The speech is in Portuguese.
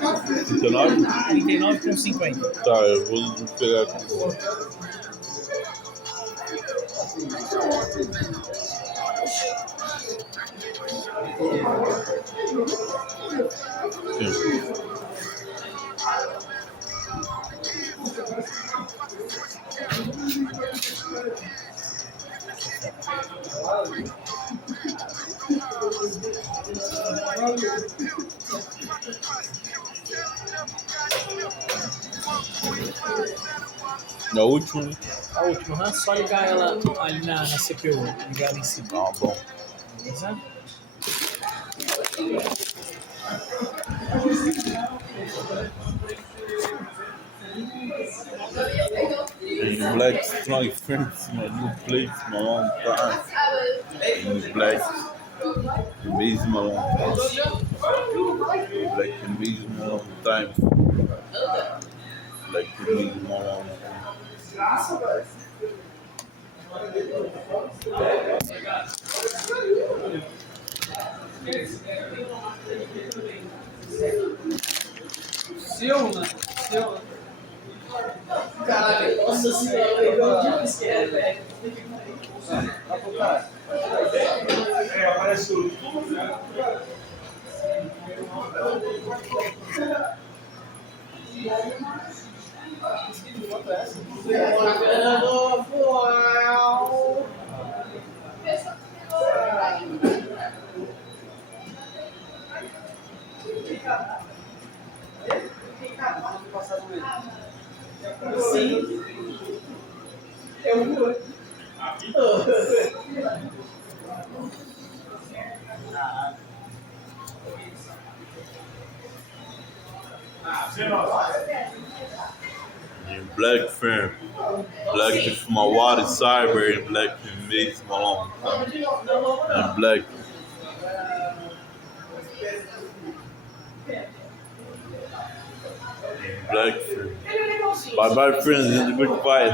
39? 39,50. Tá, eu vou pegar aqui. Sim. Na última, né? A última, né? Só ligar ela ali na CPU, ligar ela em cima. Tá bom. Beleza? In black strong friends, my new place, my long time. In black, amazing, my long time. Black, amazing, my long time. Black, amazing, my long time. Silma. Caralho, nossa senhora, eu não esquece, velho. Apareceu tudo, né? Sim. Eu vou. In black firm, black with my water cyber, and black amazing, my long time. And black. In black firm. Bye bye, friends, and goodbye.